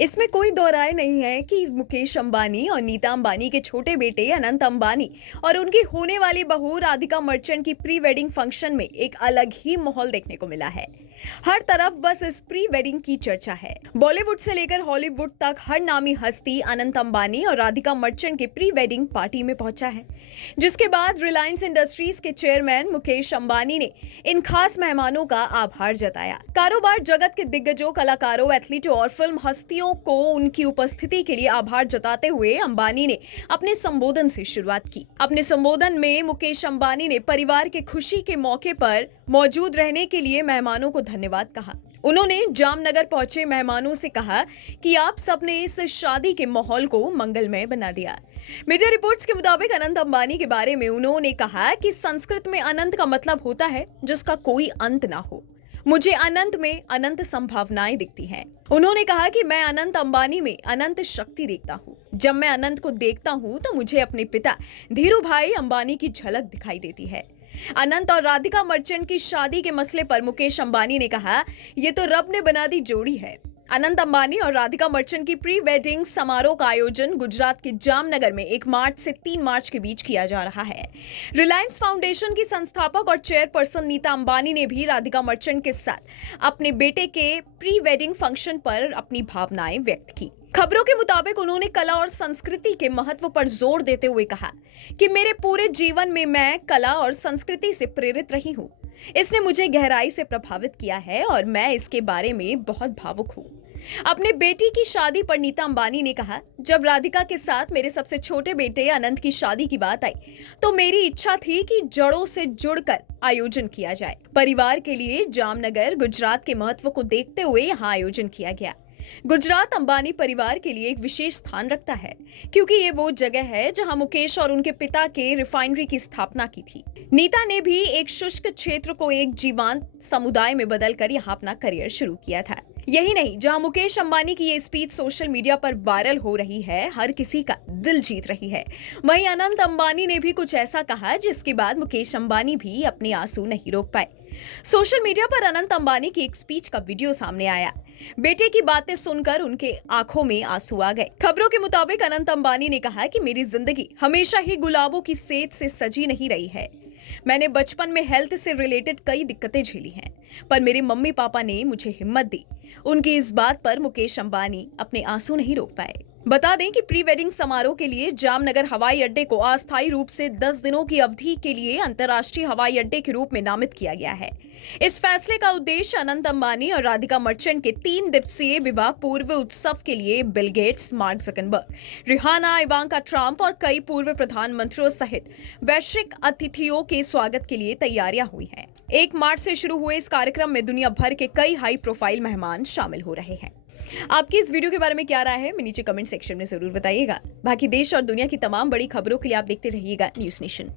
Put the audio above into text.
इसमें कोई दो राय नहीं है कि मुकेश अंबानी और नीता अंबानी के छोटे बेटे अनंत अंबानी और उनकी होने वाली बहू राधिका मर्चेंट की प्री वेडिंग फंक्शन में एक अलग ही माहौल देखने को मिला है। हर तरफ बस इस प्री वेडिंग की चर्चा है। बॉलीवुड से लेकर हॉलीवुड तक हर नामी हस्ती अनंत अंबानी और राधिका मर्चेंट के प्री वेडिंग पार्टी में पहुंचा है, जिसके बाद रिलायंस इंडस्ट्रीज के चेयरमैन मुकेश अंबानी ने इन खास मेहमानों का आभार जताया। कारोबार जगत के दिग्गजों, कलाकारों, एथलीटों और फिल्म हस्तियों को उनकी उपस्थिति के लिए आभार जताते हुए अंबानी ने अपने संबोधन से शुरुआत की। अपने संबोधन में मुकेश अंबानी ने परिवार के खुशी के मौके पर मौजूद रहने के लिए मेहमानों को धन्यवाद कहा। उन्होंने जामनगर पहुंचे मेहमानों से कहा कि आप सबने इस शादी के माहौल को मंगलमय बना दिया। मीडिया रिपोर्ट्स के मुताबिक अनंत अंबानी के बारे में उन्होंने कहा कि संस्कृत में अनंत का मतलब होता है जिसका कोई अंत ना हो। मुझे अनंत में अनंत संभावनाएं दिखती हैं। उन्होंने कहा कि मैं अनंत अंबानी में अनंत शक्ति देखता हूँ। जब मैं अनंत को देखता हूँ तो मुझे अपने पिता धीरू भाई अंबानी की झलक दिखाई देती है। अनंत और राधिका मर्चेंट की शादी के मसले पर मुकेश अंबानी ने कहा, ये तो रब ने बना दी जोड़ी है। अनंत अंबानी और राधिका मर्चेंट की प्री वेडिंग समारोह का आयोजन गुजरात के जामनगर में 1 मार्च से 3 मार्च के बीच किया जा रहा है। रिलायंस फाउंडेशन की संस्थापक और चेयरपर्सन नीता अंबानी ने भी राधिका मर्चेंट के साथ अपने बेटे के प्री वेडिंग फंक्शन पर अपनी भावनाएं व्यक्त की। खबरों के मुताबिक उन्होंने कला और संस्कृति के महत्व पर जोर देते हुए कहा कि मेरे पूरे जीवन में मैं कला और संस्कृति से प्रेरित रही हूँ। इसने मुझे गहराई से प्रभावित किया है और मैं इसके बारे में बहुत भावुक हूँ। अपने बेटी की शादी पर नीता अंबानी ने कहा, जब राधिका के साथ मेरे सबसे छोटे बेटे अनंत की शादी की बात आई तो मेरी इच्छा थी कि जड़ों से जुड़कर आयोजन किया जाए। परिवार के लिए जामनगर गुजरात के महत्व को देखते हुए यहाँ आयोजन किया गया। गुजरात अंबानी परिवार के लिए एक विशेष स्थान रखता है क्योंकि ये वो जगह है जहां मुकेश और उनके पिता के रिफाइनरी की स्थापना की थी। नीता ने भी एक शुष्क क्षेत्र को एक जीवंत समुदाय में बदलकर यहां अपना करियर शुरू किया था। यही नहीं, जहां मुकेश अंबानी की ये स्पीच सोशल मीडिया पर वायरल हो रही है, हर किसी का दिल जीत रही है, वहीं अनंत अंबानी ने भी कुछ ऐसा कहा जिसके बाद मुकेश अंबानी भी अपने आंसू नहीं रोक पाए। सोशल मीडिया पर अनंत अंबानी की एक स्पीच का वीडियो सामने आया। बेटे की बातें सुनकर उनके आंखों में आंसू आ गए। खबरों के मुताबिक अनंत अंबानी ने कहा कि मेरी जिंदगी हमेशा ही गुलाबों की सेज से सजी नहीं रही है। मैंने बचपन में हेल्थ से रिलेटेड कई दिक्कतें झेली हैं, पर मेरे मम्मी पापा ने मुझे हिम्मत दी। उनकी इस बात पर मुकेश अंबानी अपने आंसू नहीं रोक पाए। बता दें कि प्री वेडिंग समारोह के लिए जामनगर हवाई अड्डे को अस्थायी रूप से 10 दिनों की अवधि के लिए अंतर्राष्ट्रीय हवाई अड्डे के रूप में नामित किया गया है। इस फैसले का उद्देश्य अनंत अंबानी और राधिका मर्चेंट के 3 दिवसीय विवाह पूर्व उत्सव के लिए Bill Gates, Mark Zuckerberg, Rihanna, Ivanka Trump और कई पूर्व प्रधानमंत्रियों सहित वैश्विक अतिथियों के स्वागत के लिए तैयारियां हुई हैं। 1 मार्च से शुरू हुए इस कार्यक्रम में दुनिया भर के कई हाई प्रोफाइल मेहमान शामिल हो रहे हैं। आपकी इस वीडियो के बारे में क्या राय है, मैं नीचे कमेंट सेक्शन में जरूर बताइएगा। बाकी देश और दुनिया की तमाम बड़ी खबरों के लिए आप देखते रहिएगा न्यूज़ नेशन।